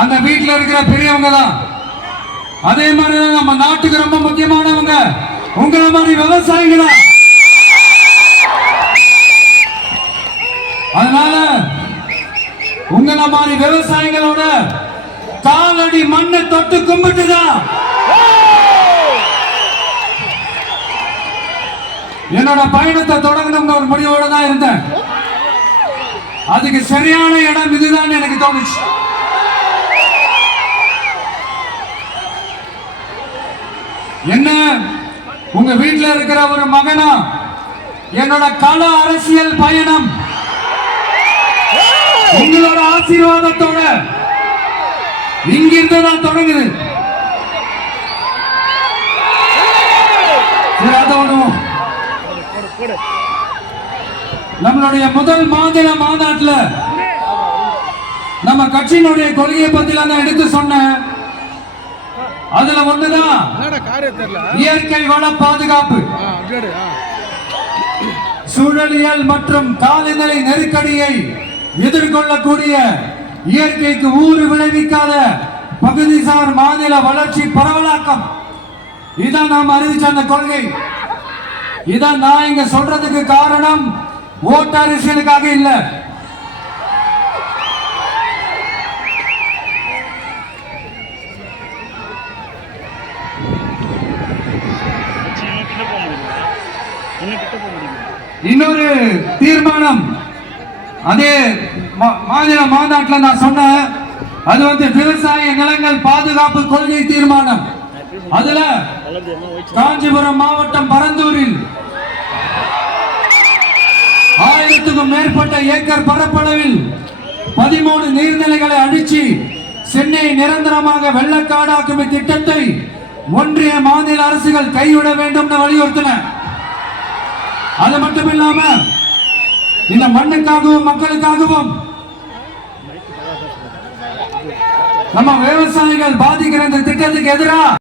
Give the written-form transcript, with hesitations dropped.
அந்த வீட்டில் இருக்கிற பெரியவங்க தான். அதே மாதிரி நம்ம நாட்டுக்கு ரொம்ப முக்கியமானவங்க உங்களை மாதிரி விவசாயிங்க தான். அதனால உங்களை மாதிரி விவசாயிகளோட காலடி மண்ணை தொட்டு கும்பிட்டுதான் என்னோட பயணத்தை தொடங்கணும்னு ஒரு முடிவோட தான் இருந்தேன். அதுக்கு சரியான இடம் இதுதான் எனக்கு தோணுச்சு. என்ன உங்க வீட்டில் இருக்கிற ஒரு மகனா என்னோட கள அரசியல் பயணம் உங்களோட ஆசீர்வாதத்தோட இங்கிருந்து தான் தொடங்குது. நம்மளுடைய முதல் மாநில மாநாட்டில் நம்ம கட்சியினுடைய கொள்கையை பத்தி நான் எடுத்து சொன்னேன். அதுல ஒண்ணுதான் இயற்கை வள பாதுகாப்பு, சூழலியல் மற்றும் காலநிலை நெருக்கடியை எதிர்கொள்ளக்கூடிய இயற்கைக்கு ஊறு விளைவிக்காத பகுதிசார் மாநில வளர்ச்சி பரவலாக்கம். இதான் நாம் அறிவிச்ச அந்த கொள்கை. இதான் நான் இங்க சொல்றதுக்கு காரணம் ஓட்டு அரசியலுக்காக இல்ல. இன்னொரு தீர்மானம் அதே மாநில மாநாட்டில் நான் சொன்னேன். அது விவசாய நிலங்கள் பாதுகாப்பு கொள்கை தீர்மானம். அதுல காஞ்சிபுரம் மாவட்டம் பரந்தூரில் 1000க்கும் மேற்பட்ட ஏக்கர் பரப்பளவில் 13 நீர்நிலைகளை அழிச்சு சென்னையை நிரந்தரமாக வெள்ளக்காடாக்கும் திட்டத்தை ஒன்றிய மாநில அரசுகள் கைவிட வேண்டும் வலியுறுத்தின. அது மட்டும் இல்லாம இந்த மண்ணுக்காகவும் மக்களுக்காகவும் நம்ம விவசாயிகள் பாதிக்கிற இந்த திட்டத்துக்கு எதிராக